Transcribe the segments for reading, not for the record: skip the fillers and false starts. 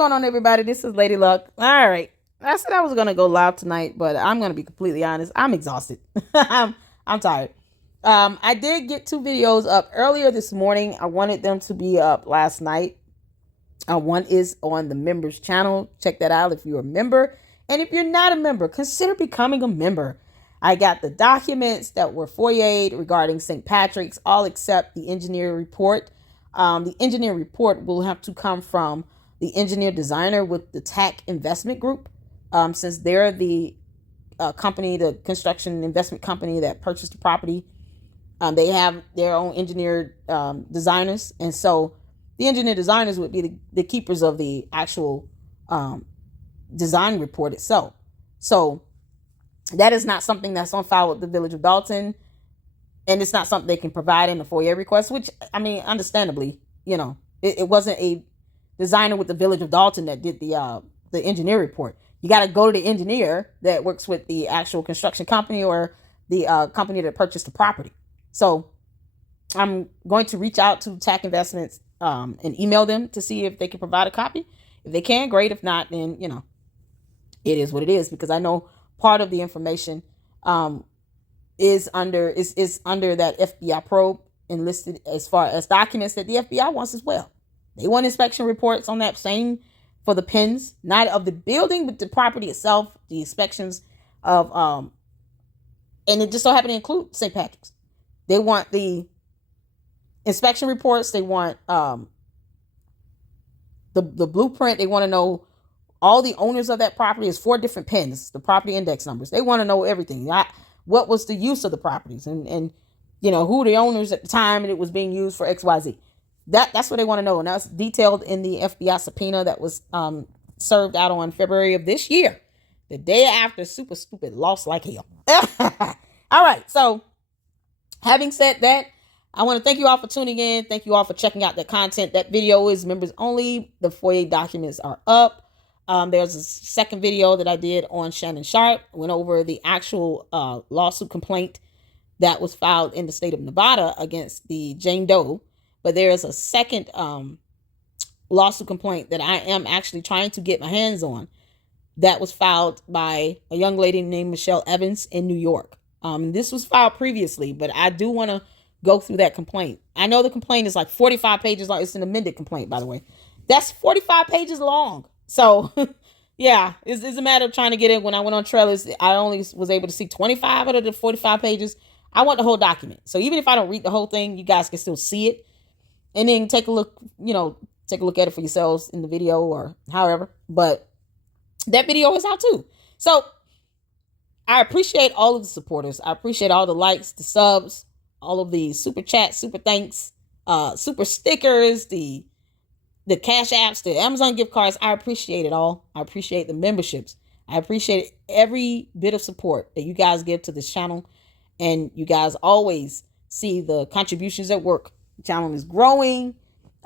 going on, everybody? This is Lady Luck. All right. I said I was going to go live tonight, but I'm going to be completely honest. I'm exhausted. I'm tired. I did get 2 videos up earlier this morning. I wanted them to be up last night. One is on the members channel. Check that out if you're a member. And if you're not a member, consider becoming a member. I got the documents that were FOIA'd regarding St. Patrick's, all except the engineer report. The engineer report will have to come from the engineer designer with the TAC investment group, since they're the company, the construction investment company that purchased the property. They have their own engineer designers. And so the engineer designers would be the keepers of the actual design report itself. So that is not something that's on file with the Village of Dolton. And it's not something they can provide in the FOIA request, which, I mean, understandably, it wasn't a designer with the Village of Dolton that did the engineer report. You got to go to the engineer that works with the actual construction company or the company that purchased the property. So I'm going to reach out to TAC Investments and email them to see if they can provide a copy. If they can, great. If not, then, it is what it is, because I know part of the information is under that FBI probe and listed as far as documents that the FBI wants as well. They want inspection reports on that same for the pins, not of the building, but the property itself, the inspections of, and it just so happened to include St. Patrick's. They want the inspection reports. They want the blueprint. They want to know all the owners of that property. Is 4 different pins, the property index numbers. They want to know everything. What was the use of the properties and who the owners at the time and it was being used for XYZ. That's what they want to know. And that's detailed in the FBI subpoena that was served out on February of this year, the day after Super Stupid lost like hell. All right. So having said that, I want to thank you all for tuning in. Thank you all for checking out the content. That video is members only. The FOIA documents are up. There's a second video that I did on Shannon Sharp. Went over the actual lawsuit complaint that was filed in the state of Nevada against the Jane Doe. But there is a second lawsuit complaint that I am actually trying to get my hands on that was filed by a young lady named Michelle Evans in New York. This was filed previously, but I do want to go through that complaint. I know the complaint is like 45 pages long. It's an amended complaint, by the way. That's 45 pages long. So, yeah, it's a matter of trying to get it. When I went on trailers, I only was able to see 25 out of the 45 pages. I want the whole document. So even if I don't read the whole thing, you guys can still see it. And then take a look at it for yourselves in the video or however. But that video is out too. So I appreciate all of the supporters. I appreciate all the likes, the subs, all of the super chats, super thanks, super stickers, the Cash Apps, the Amazon gift cards. I appreciate it all. I appreciate the memberships. I appreciate every bit of support that you guys give to this channel. And you guys always see the contributions at work. The channel is growing.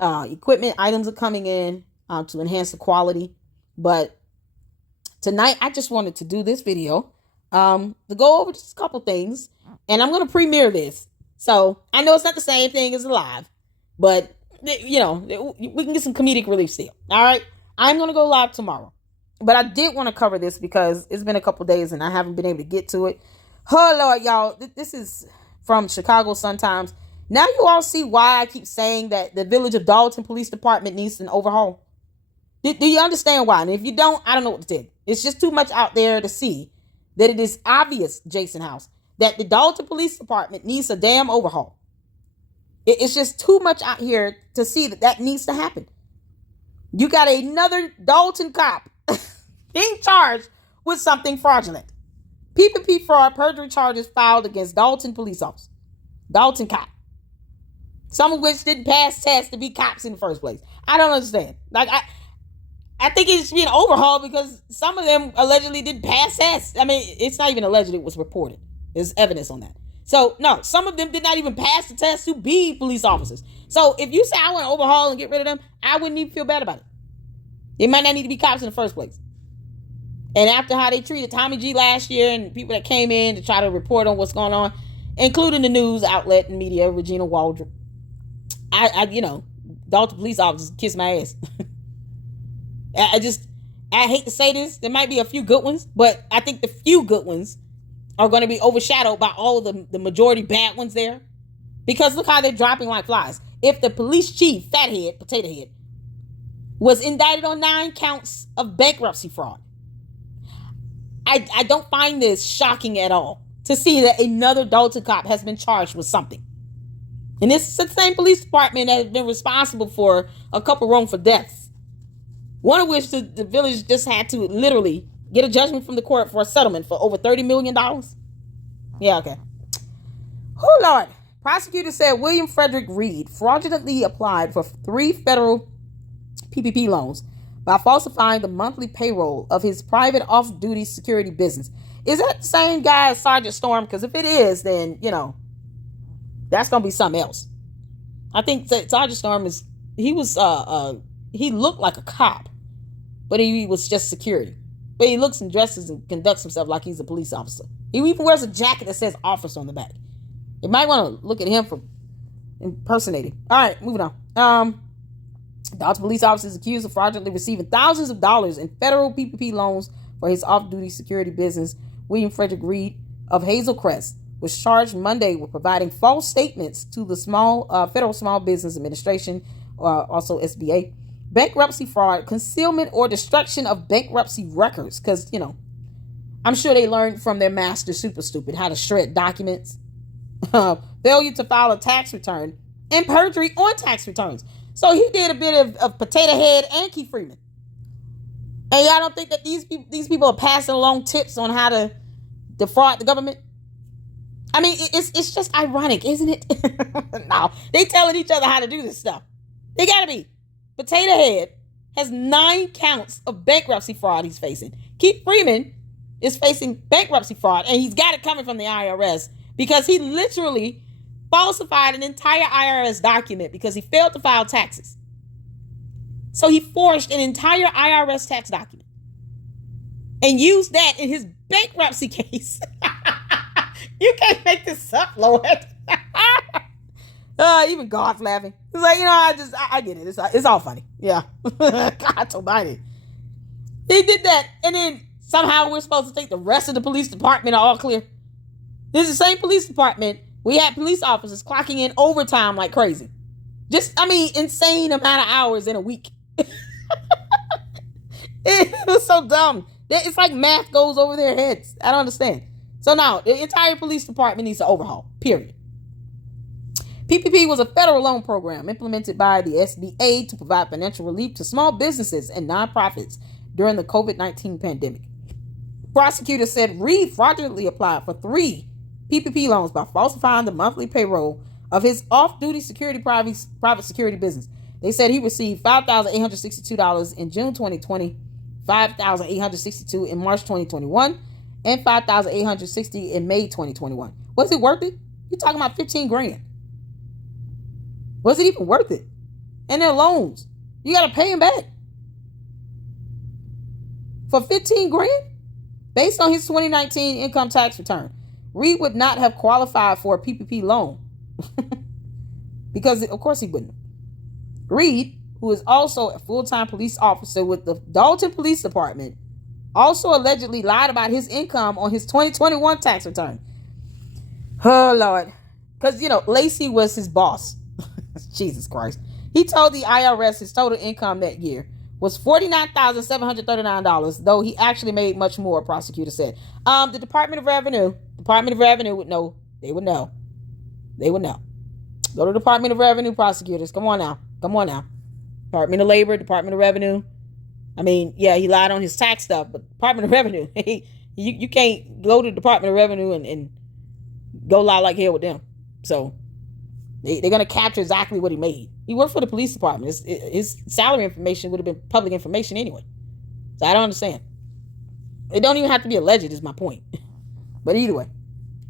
Equipment items are coming in to enhance the quality. But tonight, I just wanted to do this video to go over just a couple things. And I'm going to premiere this. So I know it's not the same thing as live. But, we can get some comedic relief still. All right. I'm going to go live tomorrow. But I did want to cover this because it's been a couple days and I haven't been able to get to it. Oh, Lord, y'all. This is from Chicago Sun-Times. Now you all see why I keep saying that the Village of Dalton Police Department needs an overhaul. Do you understand why? And if you don't, I don't know what to tell you. It's just too much out there to see that it is obvious, Jason House, that the Dalton Police Department needs a damn overhaul. It's just too much out here to see that needs to happen. You got another Dalton cop being charged with something fraudulent. P fraud, perjury charges filed against Dalton police officer. Dalton cop. Some of which didn't pass tests to be cops in the first place. I don't understand. Like, I think it should be an overhaul because some of them allegedly didn't pass tests. I mean, it's not even alleged, it was reported. There's evidence on that. So, no, some of them did not even pass the test to be police officers. So, if you say I want to overhaul and get rid of them, I wouldn't even feel bad about it. They might not need to be cops in the first place. And after how they treated Tommy G last year and people that came in to try to report on what's going on, including the news outlet and media, Regina Waldrop, Dalton police officers kiss my ass. I hate to say this. There might be a few good ones, but I think the few good ones are going to be overshadowed by all of the majority bad ones there. Because look how they're dropping like flies. If the police chief, fathead, potato head, was indicted on 9 counts of bankruptcy fraud, I don't find this shocking at all to see that another Dalton cop has been charged with something. And this is the same police department that has been responsible for a couple wrongful deaths. One of which the village just had to literally get a judgment from the court for a settlement for over $30 million. Yeah, okay. Oh, Lord. Prosecutor said William Frederick Reed fraudulently applied for 3 federal PPP loans by falsifying the monthly payroll of his private off-duty security business. Is that the same guy as Sergeant Storm? Because if it is, then, that's going to be something else. I think Sergeant Storm he looked like a cop, but he was just security. But he looks and dresses and conducts himself like he's a police officer. He even wears a jacket that says officer on the back. You might want to look at him for impersonating. All right, moving on. Dalton police officer is accused of fraudulently receiving thousands of dollars in federal PPP loans for his off-duty security business. William Frederick Reed of Hazel Crest was charged Monday with providing false statements to the Federal Small Business Administration, also SBA, bankruptcy fraud, concealment or destruction of bankruptcy records. Because, I'm sure they learned from their master super stupid how to shred documents. Failure to file a tax return, and perjury on tax returns. So he did a bit of Potato Head and Keith Freeman. And y'all don't think that these people are passing along tips on how to defraud the government? I mean, it's just ironic, isn't it? No, they telling each other how to do this stuff. They gotta be. Potato Head has 9 counts of bankruptcy fraud he's facing. Keith Freeman is facing bankruptcy fraud, and he's got it coming from the IRS. Because he literally falsified an entire IRS document because he failed to file taxes. So he forged an entire IRS tax document and used that in his bankruptcy case. You can't make this up, Lord. Even God's laughing. It's like, I get it. It's all funny. Yeah. God almighty. He did that. And then somehow we're supposed to think the rest of the police department are all clear. This is the same police department. We had police officers clocking in overtime like crazy. Insane amount of hours in a week. It was so dumb. It's like math goes over their heads. I don't understand. So now, the entire police department needs to overhaul, period. PPP was a federal loan program implemented by the SBA to provide financial relief to small businesses and nonprofits during the COVID-19 pandemic. Prosecutors said Reed fraudulently applied for 3 PPP loans by falsifying the monthly payroll of his off-duty security private security business. They said he received $5,862 in June 2020, $5,862 in March 2021, and $5,860 in May 2021. Was it worth it? You're talking about $15,000. Was it even worth it? And they're loans. You got to pay them back. For $15,000? Based on his 2019 income tax return, Reed would not have qualified for a PPP loan. Because, of course, he wouldn't. Reed, who is also a full-time police officer with the Dalton Police Department, also allegedly lied about his income on his 2021 tax return. Oh, Lord. Because, Lacey was his boss. Jesus Christ. He told the IRS his total income that year was $49,739, though he actually made much more, prosecutor said. The Department of Revenue would know. They would know. Go to the Department of Revenue, prosecutors. Come on now. Department of Labor, Department of Revenue. He lied on his tax stuff, but Department of Revenue, you can't go to the Department of Revenue and go lie like hell with them. So they're going to capture exactly what he made. He worked for the police department. His salary information would have been public information anyway. So I don't understand. It don't even have to be alleged is my point. But either way,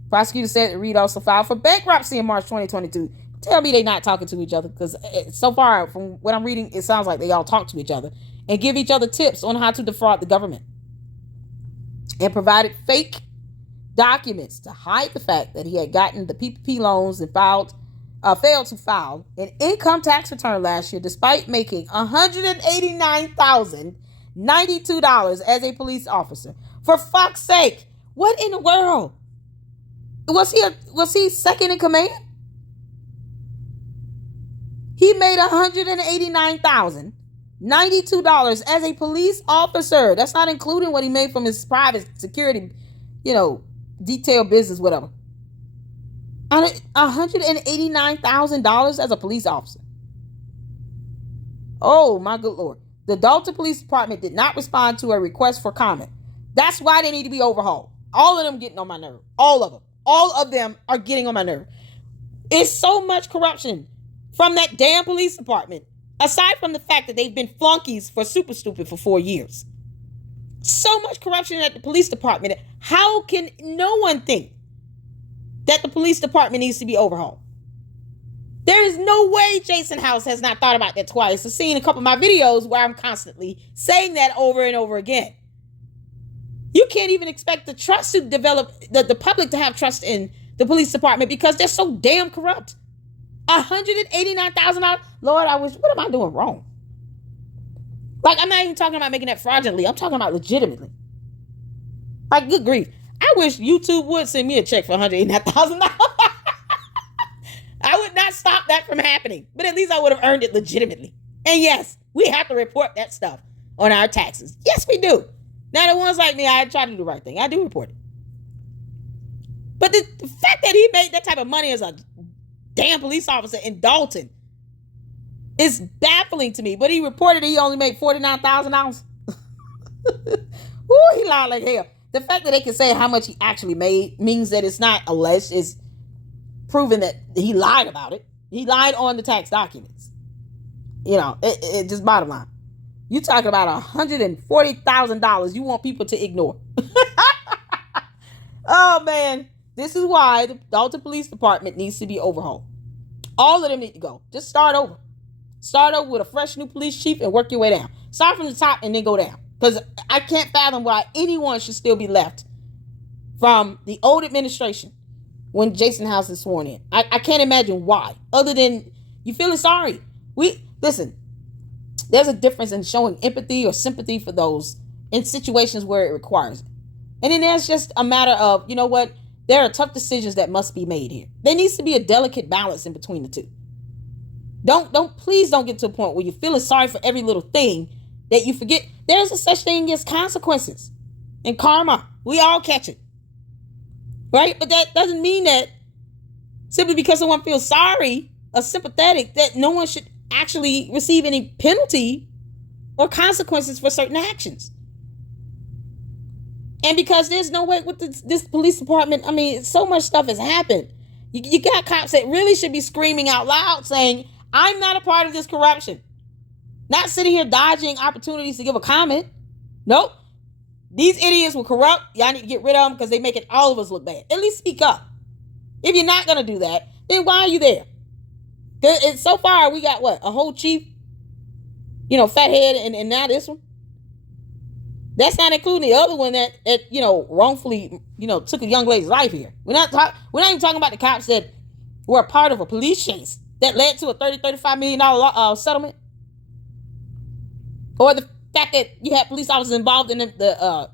prosecutor said that Reed also filed for bankruptcy in March 2022. Tell me they not talking to each other, because so far from what I'm reading, it sounds like they all talk to each other and give each other tips on how to defraud the government, and provided fake documents to hide the fact that he had gotten the PPP loans and failed to file an income tax return last year, despite making $189,000 $92 as a police officer. For fuck's sake. What in the world? Was he second in command? He made $189,092 as a police officer. That's not including what he made from his private security, detail business, whatever. $189,000 as a police officer. Oh, my good Lord. The Dalton Police Department did not respond to a request for comment. That's why they need to be overhauled. All of them getting on my nerve. All of them. All of them are getting on my nerve. It's so much corruption from that damn police department. Aside from the fact that they've been flunkies for super stupid for 4 years. So much corruption at the police department. How can no one think that the police department needs to be overhauled? There is no way Jason House has not thought about that twice. I've seen a couple of my videos where I'm constantly saying that over and over again. You can't even expect the trust to develop, the public to have trust in the police department because they're so damn corrupt. $189,000. Lord, what am I doing wrong? Like, I'm not even talking about making that fraudulently. I'm talking about legitimately. Like, good grief. I wish YouTube would send me a check for $189,000. I would not stop that from happening. But at least I would have earned it legitimately. And yes, we have to report that stuff on our taxes. Yes, we do. Now, the ones like me, I try to do the right thing. I do report it. But the fact that he made that type of money as a damn police officer in Dolton is baffling to me. But he reported he only made $49,000. Ooh, he lied like hell. The fact that they can say how much he actually made means that it's not alleged. It's proven that he lied about it. He lied on the tax documents. It just bottom line. You talking about $140,000 you want people to ignore. Oh, man. This is why the Dalton Police Department needs to be overhauled. All of them need to go. Just start over. Start over with a fresh new police chief and work your way down. Start from the top and then go down. Because I can't fathom why anyone should still be left from the old administration when Jason House is sworn in. I can't imagine why. Other than you feeling sorry. Listen, there's a difference in showing empathy or sympathy for those in situations where it requires it. And then there's just a matter of, you know what? There are tough decisions that must be made here. There needs to be a delicate balance in between the two. Please don't get to a point where you're feeling sorry for every little thing that you forget. There's a such thing as consequences and karma. We all catch it. Right? But that doesn't mean that simply because someone feels sorry or sympathetic that no one should actually receive any penalty or consequences for certain actions. And because there's no way with this police department, I mean, so much stuff has happened. You got cops that really should be screaming out loud saying, I'm not a part of this corruption. Not sitting here dodging opportunities to give a comment. Nope. These idiots were corrupt. Y'all need to get rid of them because they're making all of us look bad. At least speak up. If you're not going to do that, then why are you there? So far, we got what? A whole chief, fathead, and now this one. That's not including the other one that wrongfully, took a young lady's life here. We're not even talking about the cops that were a part of a police chase that led to a $35 million settlement. Or the fact that you had police officers involved in the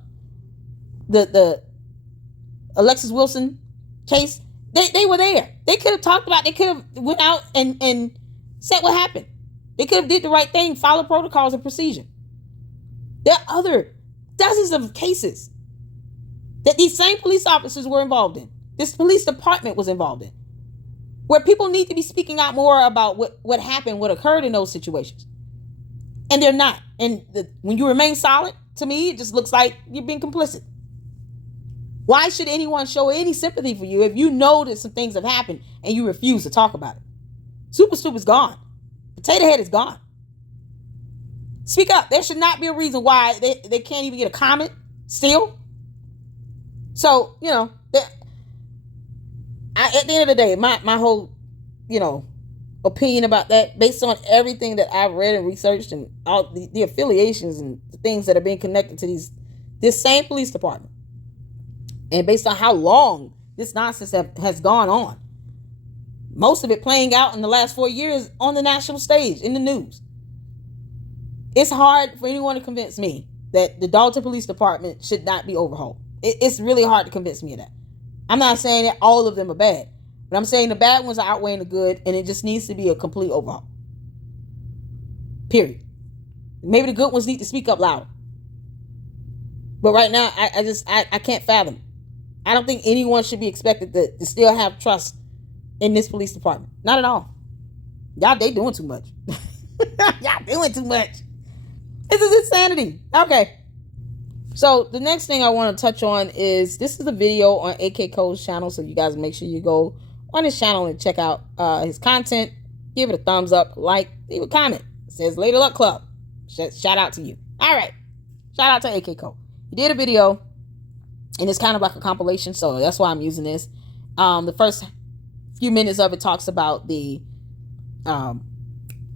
Alexis Wilson case. They were there. They could have talked about, they could have went out and said what happened. They could have did the right thing, followed protocols and procedure. There are other dozens of cases that these same police officers were involved in. This police department was involved in. Where people need to be speaking out more about what happened, what occurred in those situations. And they're not. And when you remain silent, to me, it just looks like you're being complicit. Why should anyone show any sympathy for you if you know that some things have happened and you refuse to talk about it? Super Stupid's gone. Potato Head is gone. Speak up. There should not be a reason why they can't even get a comment still. So, at the end of the day, my whole, opinion about that, based on everything that I've read and researched and all the affiliations and the things that are being connected to this same police department, and based on how long this nonsense has gone on, most of it playing out in the last 4 years on the national stage, in the news. It's hard for anyone to convince me that the Dalton Police Department should not be overhauled. It's really hard to convince me of that. I'm not saying that all of them are bad, but I'm saying the bad ones are outweighing the good, and it just needs to be a complete overhaul. Period. Maybe the good ones need to speak up louder. But right now, I can't fathom. I don't think anyone should be expected to still have trust in this police department. Not at all. Y'all, they doing too much. Y'all doing too much. This is insanity. Okay. So the next thing I want to touch on is, this is a video on AK Cole's channel. So you guys make sure you go on his channel and check out his content. Give it a thumbs up, like, leave a comment. It says Lady Luck Club. Shout out to you. All right. Shout out to AK Cole. He did a video, and it's kind of like a compilation, so that's why I'm using this. The first few minutes of it talks about the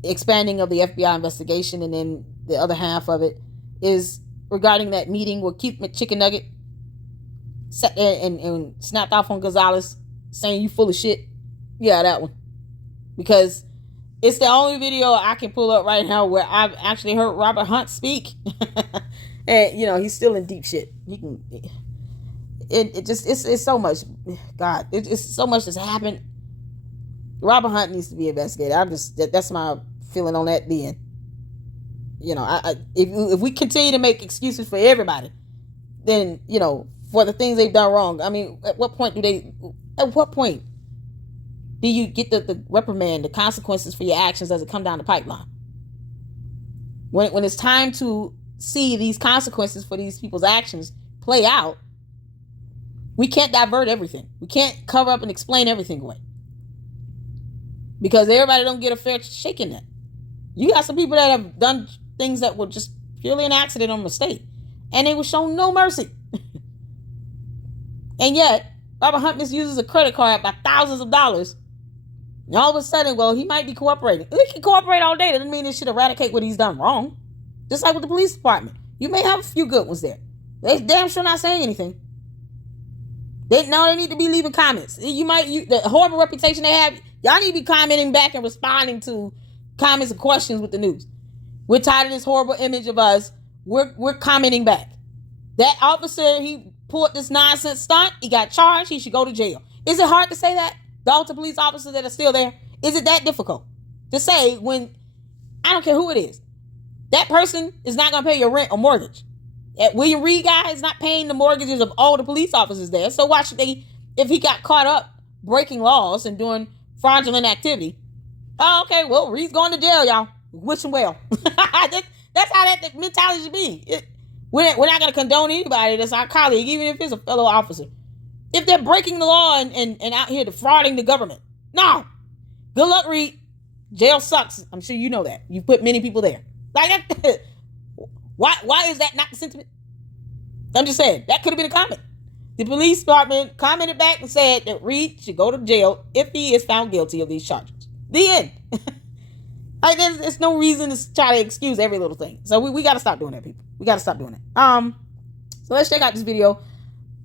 expanding of the FBI investigation, and then the other half of it is regarding that meeting where Keith Chicken Nugget sat there and snapped off on Gonzalez, saying you full of shit. Yeah, that one. Because it's the only video I can pull up right now where I've actually heard Robert Hunt speak. And, you know, he's still in deep shit. He can... It's so much. God, it's so much that's happened. Robert Hunt needs to be investigated. That's my feeling on that being. You know, if we continue to make excuses for everybody, then, you know, for the things they've done wrong, I mean, at what point do you get the reprimand, the consequences for your actions as it come down the pipeline? When it's time to see these consequences for these people's actions play out, we can't divert everything. We can't cover up and explain everything away, because everybody don't get a fair shake in that. You got some people that have done things that were just purely an accident or mistake, and they were shown no mercy. And yet, Robert Hunt misuses a credit card by thousands of dollars, and all of a sudden, well, he might be cooperating. He can cooperate all day. That doesn't mean it should eradicate what he's done wrong. Just like with the police department. You may have a few good ones there. They damn sure not saying anything. They need to be leaving comments. The horrible reputation they have, y'all need to be commenting back and responding to comments and questions with the news. We're tired of this horrible image of us. We're commenting back. That officer, he pulled this nonsense stunt. He got charged. He should go to jail. Is it hard to say that? The Dalton police officers that are still there? Is it that difficult to say when, I don't care who it is, that person is not going to pay your rent or mortgage? William Reed guy is not paying the mortgages of all the police officers there. So why should they, if he got caught up breaking laws and doing fraudulent activity? Oh, okay, well, Reed's going to jail, y'all. Wish him well. That's how that mentality should be. We're not going to condone anybody that's our colleague, even if it's a fellow officer. If they're breaking the law and out here defrauding the government. No. Good luck, Reed. Jail sucks. I'm sure you know that. You put many people there. Like that. Why is that not the sentiment? I'm just saying, that could have been a comment. The police department commented back and said that Reed should go to jail if he is found guilty of these charges. The end. Like, there's no reason to try to excuse every little thing. So we got to stop doing that, people. We got to stop doing that. So let's check out this video.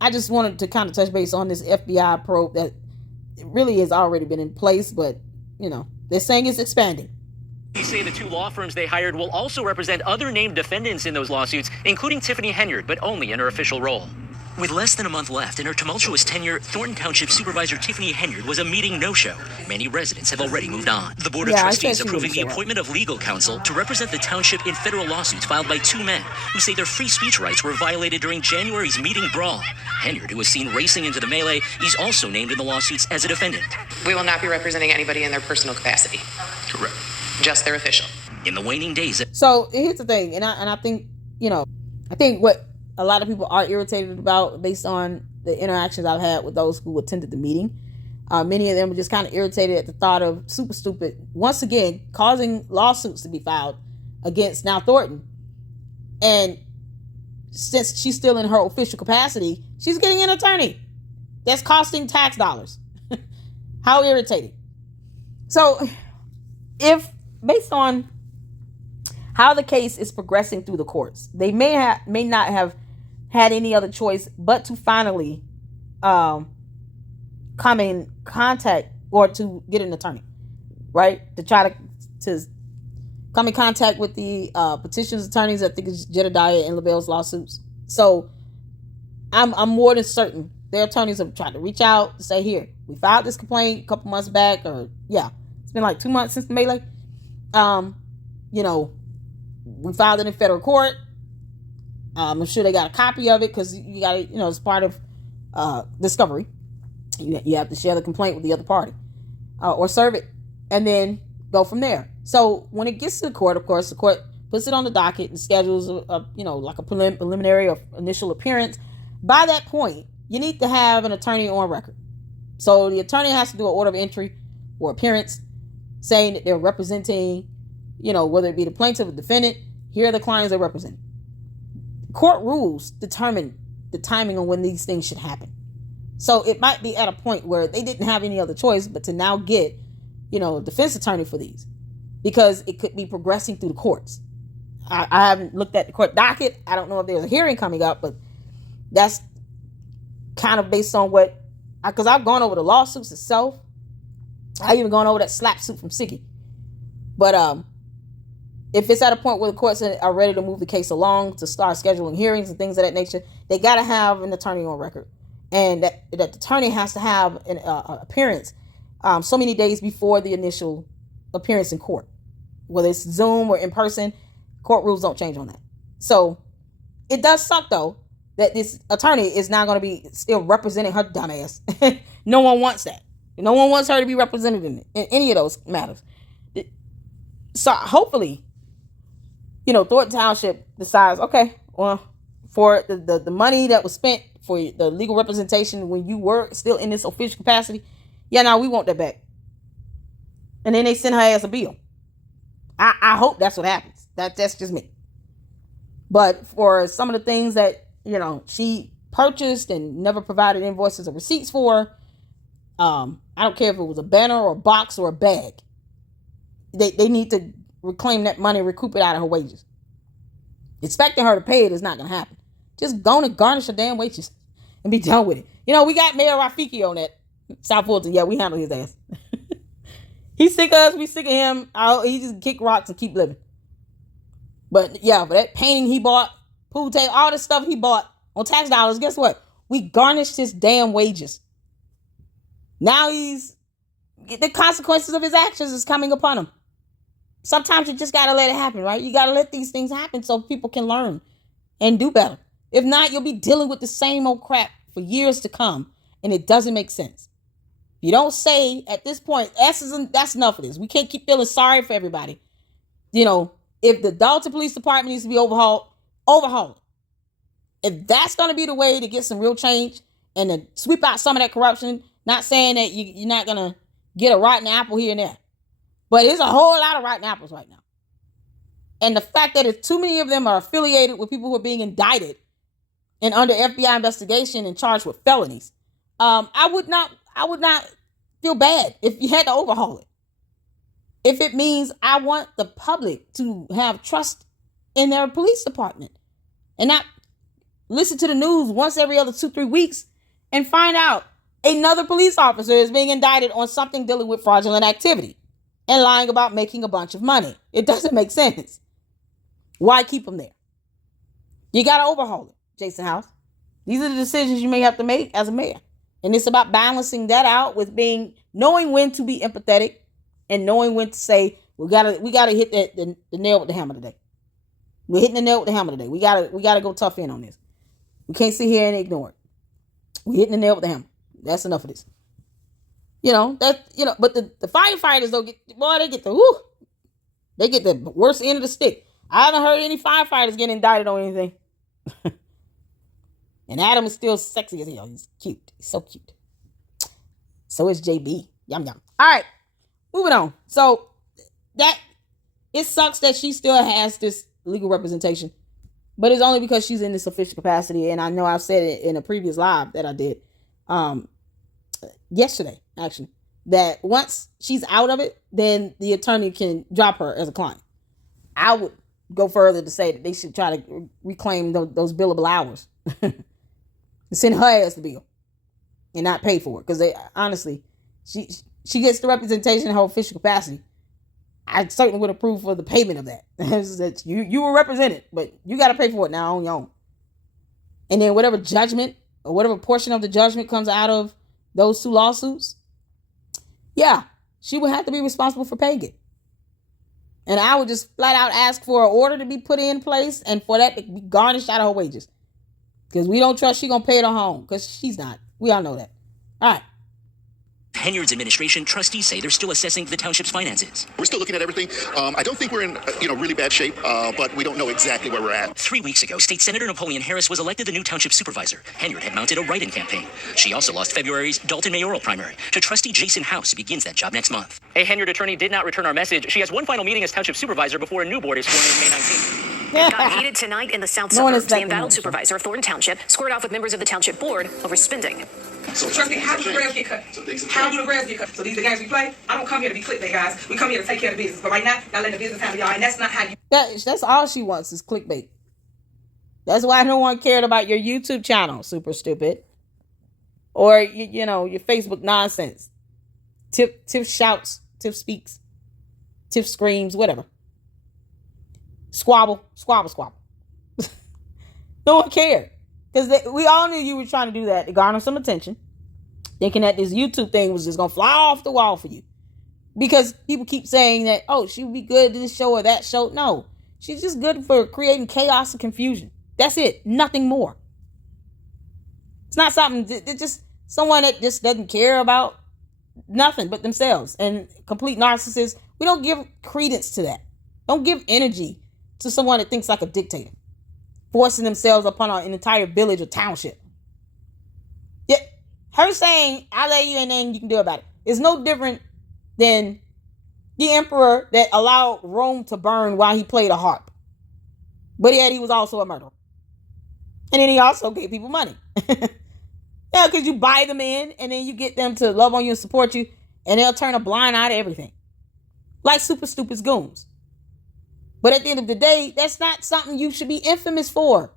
I just wanted to kind of touch base on this FBI probe that really has already been in place, but, you know, they're saying it's expanding. They say the two law firms they hired will also represent other named defendants in those lawsuits, including Tiffany Henyard, but only in her official role. With less than a month left in her tumultuous tenure, Thornton Township Supervisor Tiffany Henyard was a meeting no-show. Many residents have already moved on. The Board of Trustees approving the appointment of legal counsel to represent the township in federal lawsuits filed by two men who say their free speech rights were violated during January's meeting brawl. Henyard, who was seen racing into the melee, is also named in the lawsuits as a defendant. We will not be representing anybody in their personal capacity. Correct. Just their official. In the waning days. So here's the thing, and I think, you know, I think what a lot of people are irritated about, based on the interactions I've had with those who attended the meeting, many of them were just kind of irritated at the thought of Super Stupid once again causing lawsuits to be filed against now Thornton. And since she's still in her official capacity, she's getting an attorney that's costing tax dollars. How irritating. So if, based on how the case is progressing through the courts, they may not have had any other choice but to finally come in contact or to get an attorney, right? To try to come in contact with the petitioner's attorneys. I think it's Jedediah and LaBelle's lawsuits. So I'm more than certain their attorneys have tried to reach out to say, here, we filed this complaint a couple months back, or it's been like 2 months since the melee. We filed it in federal court. I'm sure they got a copy of it, because you got to, as part of discovery, you have to share the complaint with the other party, or serve it, and then go from there. So when it gets to the court, of course, the court puts it on the docket and schedules like a preliminary or initial appearance. By that point, you need to have an attorney on record. So the attorney has to do an order of entry or appearance saying that they're representing, whether it be the plaintiff or defendant. Here are the clients they're representing. Court rules determine the timing on when these things should happen. So it might be at a point where they didn't have any other choice but to now get, a defense attorney for these, because it could be progressing through the courts. I haven't looked at the court docket. I don't know if there's a hearing coming up, but that's kind of based on because I've gone over the lawsuits itself. I even gone over that slap suit from Siggy. But if it's at a point where the courts are ready to move the case along to start scheduling hearings and things of that nature, they got to have an attorney on record. And that attorney has to have an appearance so many days before the initial appearance in court. Whether it's Zoom or in person, court rules don't change on that. So it does suck, though, that this attorney is now going to be still representing her dumbass. No one wants that. No one wants her to be represented in any of those matters. So hopefully, Thornton Township decides, okay, well, for the money that was spent for the legal representation when you were still in this official capacity, we want that back. And then they send her ass a bill. I hope that's what happens. That's just me. But for some of the things that, she purchased and never provided invoices or receipts for, I don't care if it was a banner or a box or a bag. They need to reclaim that money, recoup it out of her wages. Expecting her to pay it is not going to happen. Just go and garnish her damn wages and be done with it. We got Mayor Rafiki on that. South Fulton, we handle his ass. He's sick of us, we sick of him. He just kick rocks and keep living. But for that painting he bought, pool table, all the stuff he bought on tax dollars, guess what? We garnished his damn wages. Now the consequences of his actions is coming upon him. Sometimes you just got to let it happen, right? You got to let these things happen so people can learn and do better. If not, you'll be dealing with the same old crap for years to come, and it doesn't make sense. You don't say at this point, that's enough of this. We can't keep feeling sorry for everybody. If the Dalton Police Department needs to be overhauled, overhaul it. If that's going to be the way to get some real change and to sweep out some of that corruption, not saying that you're not going to get a rotten apple here and there, but there's a whole lot of rotten apples right now. And the fact that too many of them are affiliated with people who are being indicted and under FBI investigation and charged with felonies, I would not feel bad if you had to overhaul it. If it means I want the public to have trust in their police department and not listen to the news once every other 2-3 weeks and find out another police officer is being indicted on something dealing with fraudulent activity and lying about making a bunch of money. It doesn't make sense. Why keep them there? You got to overhaul it, Jason House. These are the decisions you may have to make as a mayor. And it's about balancing that out with knowing when to be empathetic and knowing when to say, we gotta hit the nail with the hammer today. We're hitting the nail with the hammer today. We gotta go tough in on this. We can't sit here and ignore it. We're hitting the nail with the hammer. That's enough of this. But the firefighters they get the worst end of the stick. I haven't heard any firefighters getting indicted on anything. And Adam is still sexy as hell. He's cute. He's so cute. So is JB. Yum, yum. All right. Moving on. So it sucks that she still has this legal representation, but it's only because she's in this official capacity. And I know I've said it in a previous live that I did yesterday, actually, that once she's out of it, then the attorney can drop her as a client. I would go further to say that they should try to reclaim those billable hours. Send her ass the bill and not pay for it. Because honestly, she gets the representation in her official capacity. I certainly would approve for the payment of that. That you were represented, but you got to pay for it now on your own. And then whatever judgment or whatever portion of the judgment comes out of those 2 lawsuits, yeah, she would have to be responsible for paying it. And I would just flat out ask for an order to be put in place and for that to be garnished out of her wages. Because we don't trust she's going to pay it on her own. Because she's not. We all know that. All right. Henyard's administration, trustees say they're still assessing the township's finances. We're still looking at everything. I don't think we're in, really bad shape, but we don't know exactly where we're at. 3 weeks ago, State Senator Napoleon Harris was elected the new township supervisor. Henyard had mounted a write-in campaign. She also lost February's Dalton mayoral primary to trustee Jason House, who begins that job next month. A Henyard attorney did not return our message. She has one final meeting as township supervisor before a new board is sworn in May 19th. It got heated tonight in the South Suburbs. The embattled supervisor of Thornton Township squared off with members of the township board over spending. So trust me, how do the grass get cut? How do the grass get cut? So these are the games we play. I don't come here to be clickbait, guys. We come here to take care of the business. But right now, y'all letting the business handle y'all, and that's not how you... That's all she wants is clickbait. That's why no one cared about your YouTube channel, super stupid. Or, your Facebook nonsense. Tiff shouts, Tiff speaks, Tiff screams, whatever. Squabble. No one cared. Because we all knew you were trying to do that to garner some attention. Thinking that this YouTube thing was just going to fly off the wall for you. Because people keep saying that, oh, she would be good at this show or that show. No, she's just good for creating chaos and confusion. That's it. Nothing more. It's not something, it's just someone that just doesn't care about nothing but themselves. And complete narcissists, we don't give credence to that. Don't give energy to someone that thinks like a dictator, forcing themselves upon an entire village or township. Yeah, her saying, I love you and then you can do about it, is no different than the emperor that allowed Rome to burn while he played a harp. But yet he was also a murderer. And then he also gave people money. Yeah, because you buy them in and then you get them to love on you and support you, and they'll turn a blind eye to everything. Like super stupid goons. But at the end of the day, that's not something you should be infamous for.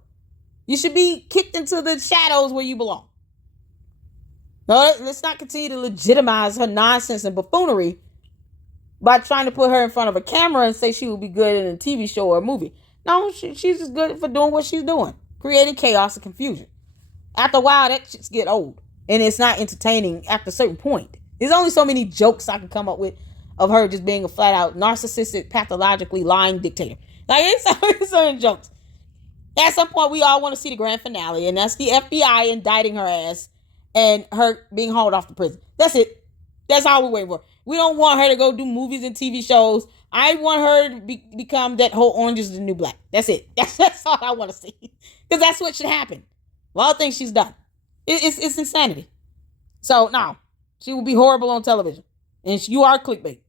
You should be kicked into the shadows where you belong. No, let's not continue to legitimize her nonsense and buffoonery by trying to put her in front of a camera and say she would be good in a TV show or a movie. No, she's just good for doing what she's doing, creating chaos and confusion. After a while, that shit's get old, and it's not entertaining after a certain point. There's only so many jokes I can come up with of her just being a flat-out narcissistic, pathologically lying dictator. Like, it's certain jokes. At some point, we all want to see the grand finale, and that's the FBI indicting her ass and her being hauled off to prison. That's it. That's all we're waiting for. We don't want her to go do movies and TV shows. I want her to become that whole Orange is the New Black. That's it. That's all I want to see. Because that's what should happen. Of all things she's done. It's insanity. So, no. She will be horrible on television. And you are clickbait.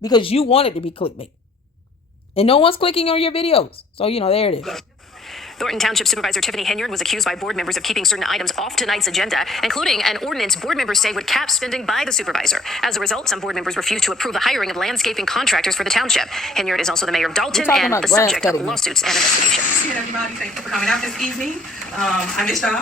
Because you want it to be clickbait. And no one's clicking on your videos. So, there it is. Thornton Township Supervisor Tiffany Henyard was accused by board members of keeping certain items off tonight's agenda, including an ordinance board members say would cap spending by the supervisor. As a result, some board members refused to approve the hiring of landscaping contractors for the township. Henyard is also the mayor of Dolton and the subject of lawsuits and investigations. Good, everybody. Thank you for coming out this evening. I missed y'all,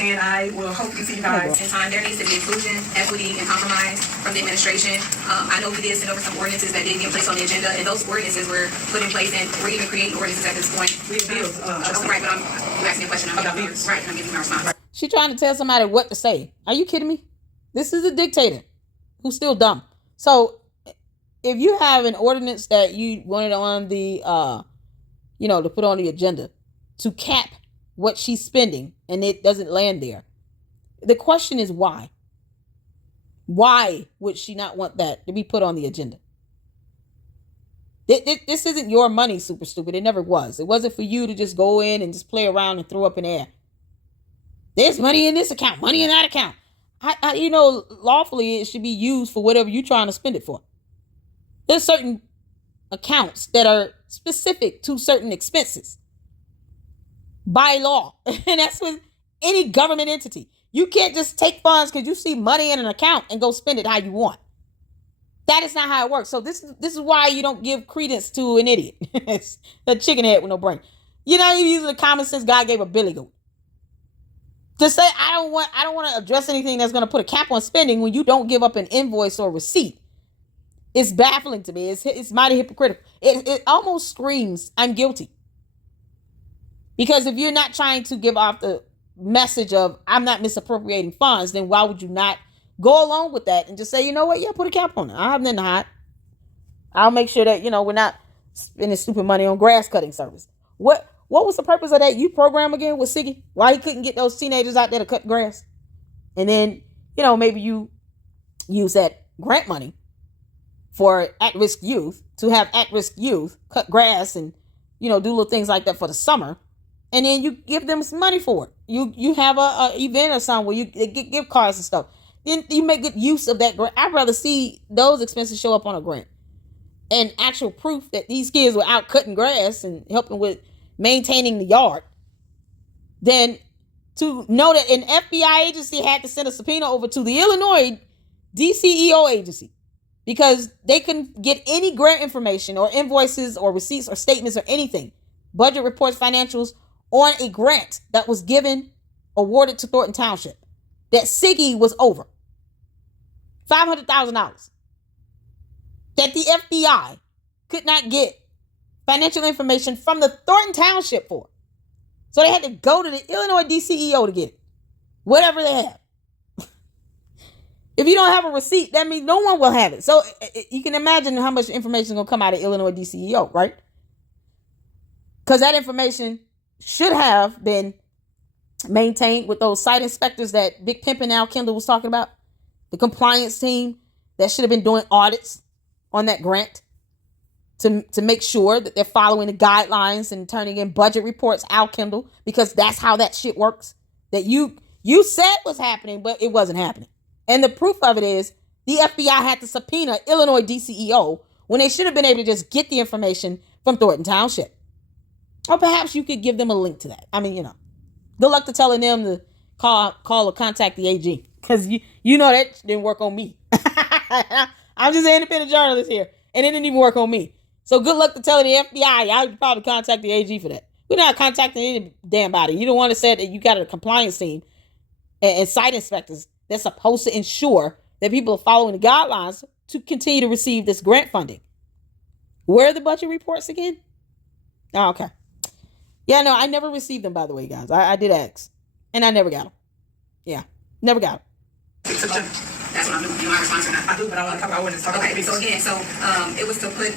and I will hope to see you guys in time. There needs to be inclusion, equity, and compromise from the administration. I know we did send over some ordinances that didn't get placed on the agenda, and those ordinances were put in place, and we're even creating ordinances at this point. We have bills. Right, but you asked me a question. I'm giving you my response. She trying to tell somebody what to say. Are you kidding me? This is a dictator who's still dumb. So if you have an ordinance that you wanted on the, to put on the agenda to cap what she's spending and it doesn't land there, the question is why? Why would she not want that to be put on the agenda? This isn't your money, super stupid. It never was. It wasn't for you to just go in and just play around and throw up in the air. There's money in this account, money in that account. Lawfully, it should be used for whatever you're trying to spend it for. There's certain accounts that are specific to certain expenses by law. And that's with any government entity. You can't just take funds because you see money in an account and go spend it how you want. That is not how it works. So this is why you don't give credence to an idiot. It's a chicken head with no brain. You're not even using the common sense God gave a billy goat. To say I don't want to address anything that's going to put a cap on spending when you don't give up an invoice or receipt It's baffling to me. It's mighty hypocritical. It almost screams, I'm guilty. Because if you're not trying to give off the message of I'm not misappropriating funds, then why would you not go along with that and just say, you know what? Yeah, put a cap on it. I have nothing to hide. I'll make sure that, we're not spending stupid money on grass cutting service. What was the purpose of that youth program again with Siggy? Why he couldn't get those teenagers out there to cut grass? And then, maybe you use that grant money for at-risk youth to have at-risk youth cut grass and, do little things like that for the summer. And then you give them some money for it. You have a event or something where you get gift cards and stuff. Then you make good use of that grant. I'd rather see those expenses show up on a grant and actual proof that these kids were out cutting grass and helping with maintaining the yard than to know that an FBI agency had to send a subpoena over to the Illinois DCEO agency because they couldn't get any grant information or invoices or receipts or statements or anything, budget reports, financials on a grant that was awarded to Thornton Township that Siggy was over. $500,000 that the FBI could not get financial information from the Thornton Township for. So they had to go to the Illinois DCEO to get it. Whatever they have. If you don't have a receipt, that means no one will have it. So you can imagine how much information is going to come out of Illinois DCEO, right? Because that information should have been maintained with those site inspectors that Big Pimpin' Al Kendall was talking about. The compliance team that should have been doing audits on that grant to make sure that they're following the guidelines and turning in budget reports, Al Kendall, because that's how that shit works. That you said was happening, but it wasn't happening. And the proof of it is the FBI had to subpoena Illinois DCEO when they should have been able to just get the information from Thornton Township. Or perhaps you could give them a link to that. I mean, good luck to telling them to call or contact the AG. Because you know that didn't work on me. I'm just an independent journalist here. And it didn't even work on me. So good luck to telling the FBI. Y'all could probably contact the AG for that. We're not contacting any damn body. You don't want to say that you got a compliance team and site inspectors that's supposed to ensure that people are following the guidelines to continue to receive this grant funding. Where are the budget reports again? Oh, okay. Yeah, no, I never received them, by the way, guys. I did ask. And I never got them. Yeah, never got them. That's what I'm doing. My response or not? I do, but I want to talk about ordinance. Okay, so again, it was to put,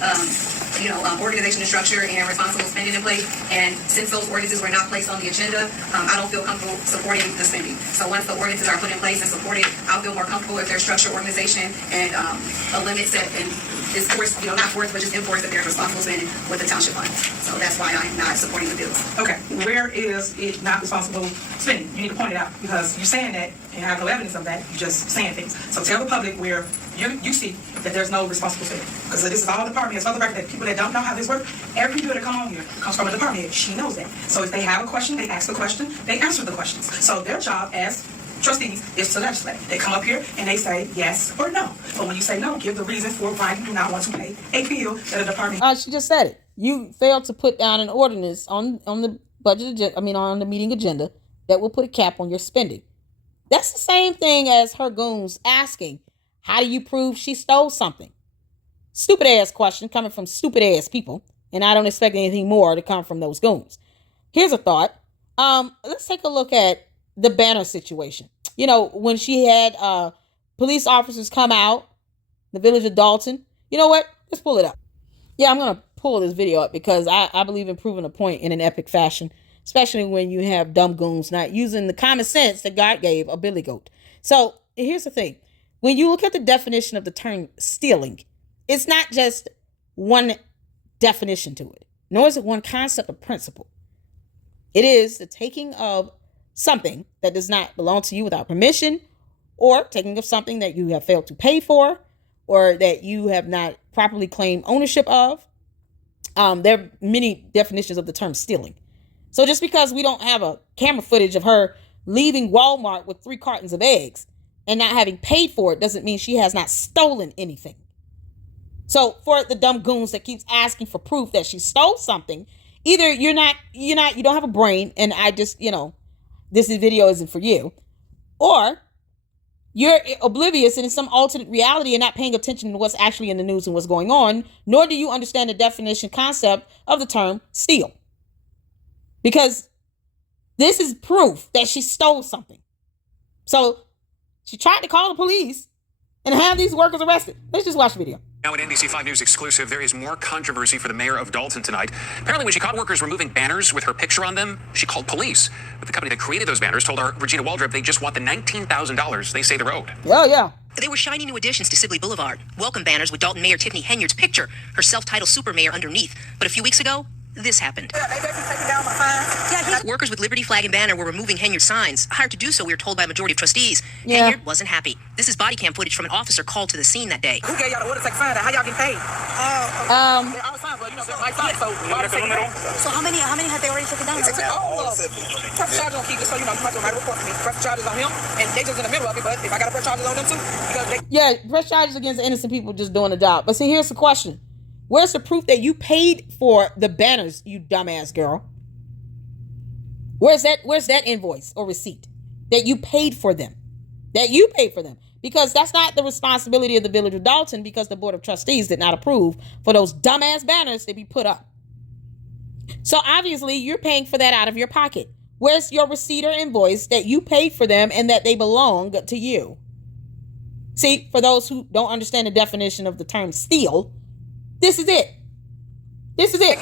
organization and structure and responsible spending in place. And since those ordinances were not placed on the agenda, I don't feel comfortable supporting the spending. So once the ordinances are put in place and supported, I'll feel more comfortable if there's structure, organization, and a limit set and is forced, not forced, but just enforced that there's responsible spending with the township funds. So that's why I'm not supporting the bills. Okay, where is it not responsible spending? You need to point it out because you're saying that and have no evidence of that. You're just saying things. So tell the public where you see that there's no responsible spending. Because this is all department. It's for the record that people that don't know how this works, every bill that come on here comes from a department head. She knows that. So if they have a question, they ask the question, they answer the questions. So their job as trustees is to legislate. They come up here and they say yes or no. But when you say no, give the reason for why you do not want to pay a bill that a department. She just said it. You failed to put down an ordinance on the budget. On the meeting agenda that will put a cap on your spending. That's the same thing as her goons asking, how do you prove she stole something? Stupid ass question coming from stupid ass people. And I don't expect anything more to come from those goons. Here's a thought. Let's take a look at the banner situation. When she had police officers come out, the village of Dolton. You know what? Let's pull it up. Yeah, I'm going to pull this video up because I believe in proving a point in an epic fashion. Especially when you have dumb goons not using the common sense that God gave a billy goat. So here's the thing. When you look at the definition of the term stealing, it's not just one definition to it, nor is it one concept or principle. It is the taking of something that does not belong to you without permission, or taking of something that you have failed to pay for, or that you have not properly claimed ownership of. There are many definitions of the term stealing. So just because we don't have a camera footage of her leaving Walmart with 3 cartons of eggs and not having paid for it doesn't mean she has not stolen anything. So for the dumb goons that keeps asking for proof that she stole something, either you don't have a brain and I just, this video isn't for you, or you're oblivious and in some alternate reality and not paying attention to what's actually in the news and what's going on, nor do you understand the definition concept of the term steal. Because this is proof that she stole something. So she tried to call the police and have these workers arrested. Let's just watch the video. Now, an NBC 5 News exclusive, there is more controversy for the mayor of Dolton tonight. Apparently, when she caught workers removing banners with her picture on them, she called police. But the company that created those banners told our Regina Waldrop they just want the $19,000 they say they're owed. Yeah. They were shiny new additions to Sibley Boulevard. Welcome banners with Dalton Mayor Tiffany Henyard's picture, her self-titled super mayor underneath. But a few weeks ago, this happened. Yeah, they basically taking down my signs. Workers with Liberty flag and banner were removing Henyard signs. Hired to do so, we were told by a majority of trustees. Yeah. Henyard wasn't happy. This is body cam footage from an officer called to the scene that day. Who gave y'all the order to take signs? How y'all getting paid? They're our signs, but you know, they're my signs, so why are they taking them? So how many have they already taken down? They took all of them. Press charges on Keith, just so you know, you might write a report to me. Press charges on him, and they just in the middle of it, but if I got to press charges on them too, because they... Yeah, press charges against innocent people just doing the job. But see, here's the question. Where's the proof that you paid for the banners, you dumbass girl? Where's that invoice or receipt that you paid for them? That you paid for them. Because that's not the responsibility of the Village of Dolton, because the Board of Trustees did not approve for those dumbass banners to be put up. So obviously you're paying for that out of your pocket. Where's your receipt or invoice that you paid for them and that they belong to you? See, for those who don't understand the definition of the term steal, this is it. This is it.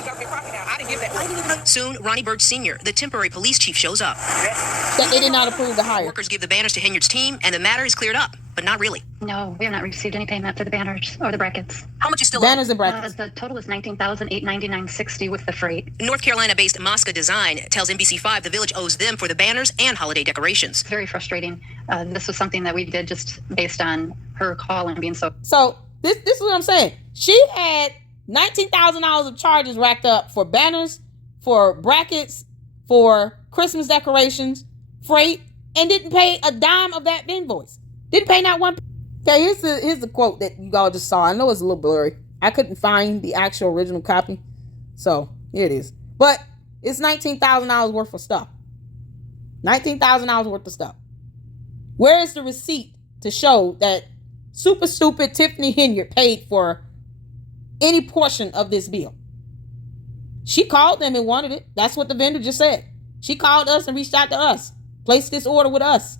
Soon, Ronnie Bird Sr., the temporary police chief, shows up. That they did not approve the hire. Workers give the banners to Henyard's team, and the matter is cleared up, but not really. No, we have not received any payment for the banners or the brackets. How much is still Banners and brackets. The total is $19,899.60 with the freight. North Carolina-based Mosca Design tells NBC5 the village owes them for the banners and holiday decorations. Very frustrating. This was something that we did just based on her call and being so... So this is what I'm saying. She had $19,000 of charges racked up for banners, for brackets, for Christmas decorations, freight, and didn't pay a dime of that invoice. Didn't pay not one. Okay, here's the quote that you all just saw. I know it's a little blurry. I couldn't find the actual original copy. So here it is. But it's $19,000 worth of stuff. $19,000 worth of stuff. Where is the receipt to show that super stupid Tiffany Henyard paid for any portion of this bill? She called them and wanted it. That's what the vendor just said. She called us and reached out to us. Placed this order with us.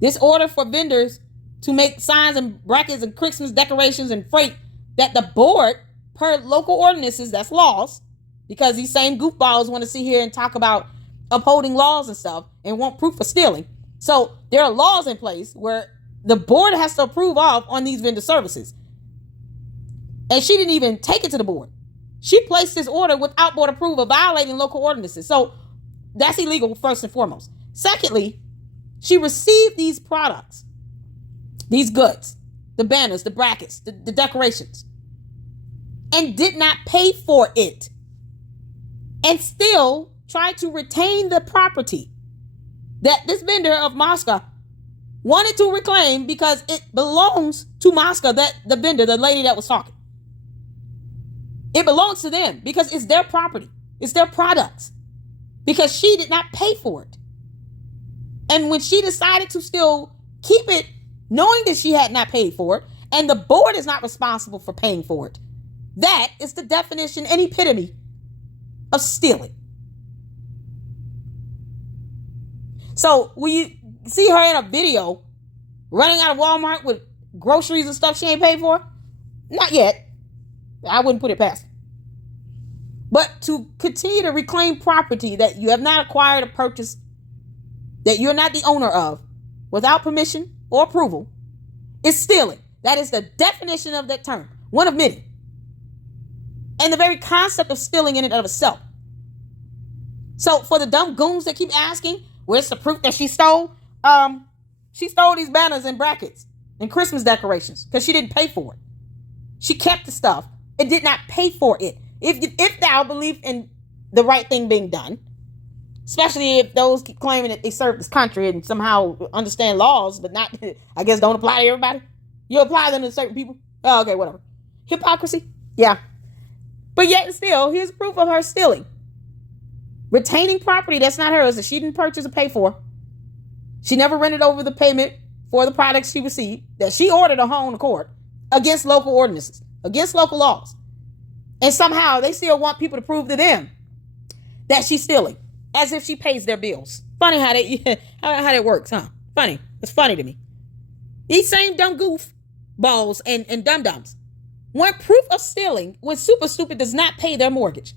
This order for vendors to make signs and brackets and Christmas decorations and freight that the board, per local ordinances, that's laws, because these same goofballs want to sit here and talk about upholding laws and stuff and want proof of stealing. So there are laws in place where the board has to approve of on these vendor services. And she didn't even take it to the board. She placed this order without board approval, violating local ordinances. So that's illegal, first and foremost. Secondly, she received these products, these goods, the banners, the brackets, the decorations, and did not pay for it, and still tried to retain the property that this vendor of Mosca wanted to reclaim because it belongs to Mosca, that the vendor, the lady that was talking. It belongs to them because it's their property. It's their products, because she did not pay for it. And when she decided to still keep it, knowing that she had not paid for it, and the board is not responsible for paying for it, that is the definition and epitome of stealing. So when you see her in a video running out of Walmart with groceries and stuff she ain't paid for, not yet. I wouldn't put it past her. But to continue to reclaim property that you have not acquired or purchased, that you're not the owner of, without permission or approval, is stealing. That is the definition of that term. One of many. And the very concept of stealing in and of itself. So for the dumb goons that keep asking, where's the proof that she stole? She stole these banners and brackets and Christmas decorations because she didn't pay for it. She kept the stuff and did not pay for it. If thou believe in the right thing being done, especially if those keep claiming that they serve this country and somehow understand laws, but not, I guess, don't apply to everybody. You apply them to certain people. Oh, okay, whatever. Hypocrisy? Yeah. But yet still, here's proof of her stealing. Retaining property that's not hers, that she didn't purchase or pay for. She never rented over the payment for the products she received that she ordered on her own accord against local ordinances, against local laws. And somehow they still want people to prove to them that she's stealing, as if she pays their bills. Funny how that works, huh? Funny. It's funny to me. These same dumb goofballs and dum-dums want proof of stealing when super stupid does not pay their mortgage.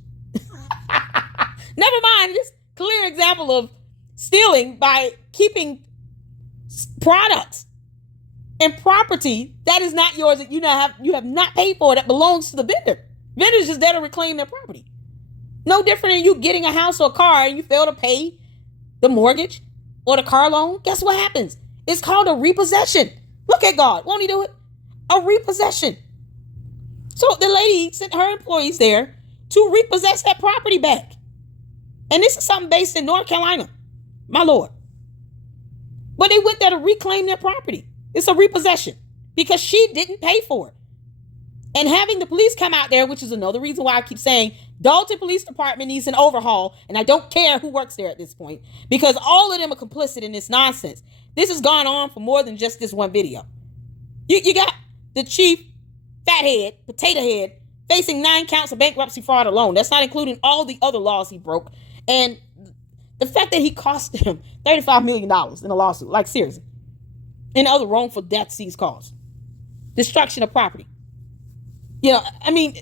Never mind this clear example of stealing by keeping products and property that is not yours, that you have not paid for, that belongs to the vendor. Vendor's just there to reclaim their property. No different than you getting a house or a car and you fail to pay the mortgage or the car loan. Guess what happens? It's called a repossession. Look at God. Won't he do it? A repossession. So the lady sent her employees there to repossess that property back. And this is something based in North Carolina. My Lord. But they went there to reclaim their property. It's a repossession because she didn't pay for it. And having the police come out there, which is another reason why I keep saying Dalton Police Department needs an overhaul. And I don't care who works there at this point, because all of them are complicit in this nonsense. This has gone on for more than just this one video. You got the chief, fathead, potato head, facing 9 counts of bankruptcy fraud alone. That's not including all the other laws he broke. And the fact that he cost him $35 million in a lawsuit, like seriously, and other wrongful deaths he's caused, destruction of property. I mean,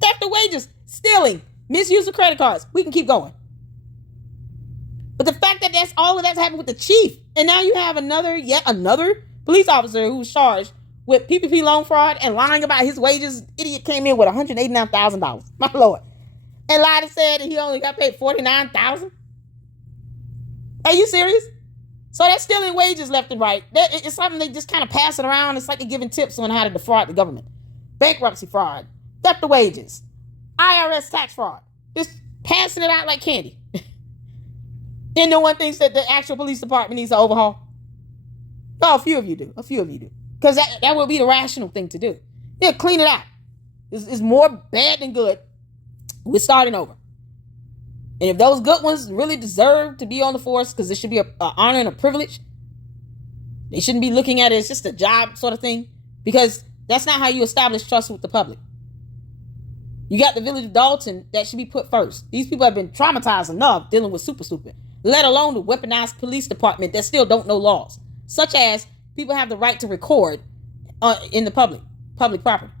theft of wages, stealing, misuse of credit cards. We can keep going. But the fact that all of that's happened with the chief, and now you have yet another police officer who's charged with PPP loan fraud and lying about his wages. Idiot came in with $189,000. My Lord. And lied and said that he only got paid $49,000. Are you serious? So that's stealing wages left and right. It's something they just kind of pass it around. It's like they're giving tips on how to defraud the government. Bankruptcy fraud, theft of wages, IRS tax fraud. Just passing it out like candy. And no one thinks that the actual police department needs an overhaul. Oh, a few of you do. Because that would be the rational thing to do. Yeah, clean it out. It's more bad than good. We're starting over. And if those good ones really deserve to be on the force, because it should be an honor and a privilege, they shouldn't be looking at it as just a job sort of thing, because that's not how you establish trust with the public. You got the village of Dolton that should be put first. These people have been traumatized enough dealing with super stupid, let alone the weaponized police department that still don't know laws, such as people have the right to record in the public property,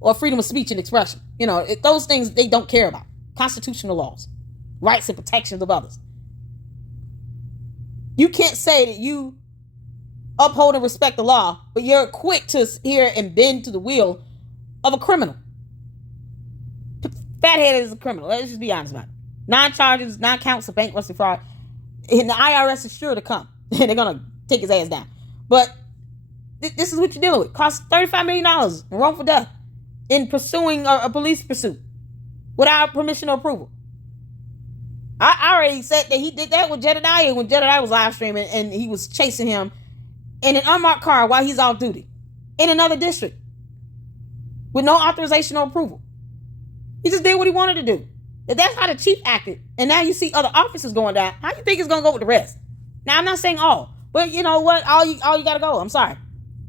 or freedom of speech and expression. Those things they don't care about. Constitutional laws, rights and protections of others. You can't say that you uphold and respect the law, but you're quick to hear and bend to the will of a criminal. Fathead is a criminal. Let's just be honest about it. 9 charges, 9 counts of bankruptcy fraud. And the IRS is sure to come. And they're going to take his ass down. But this is what you're dealing with. Cost $35 million in wrongful death in pursuing a police pursuit without permission or approval. I already said that he did that with Jedediah when Jedediah was live streaming and he was chasing him in an unmarked car while he's off duty in another district with no authorization or approval. He just did what he wanted to do. If that's how the chief acted, and now you see other officers going down, how you think it's going to go with the rest? Now, I'm not saying all, but you know what? All you got to go. I'm sorry.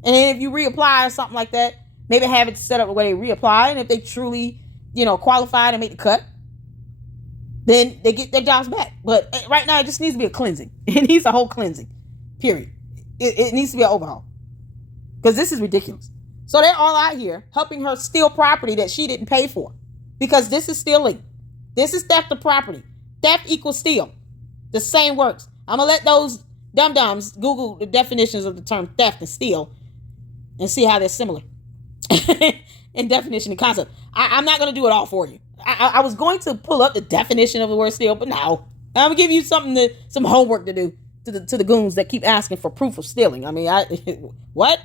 And then if you reapply or something like that, maybe have it set up the way they reapply. And if they truly, qualified and make the cut, then they get their jobs back. But right now, it just needs to be a cleansing. It needs a whole cleansing, period. It needs to be an overhaul, because this is ridiculous. So they're all out here helping her steal property that she didn't pay for, because this is stealing. This is theft of property. Theft equals steal. The same works. I'm going to let those dum-dums Google the definitions of the term theft and steal and see how they're similar in definition and concept. I'm not going to do it all for you. I was going to pull up the definition of the word steal, but no. I'm going to give you some homework to do to the goons that keep asking for proof of stealing. I mean, what?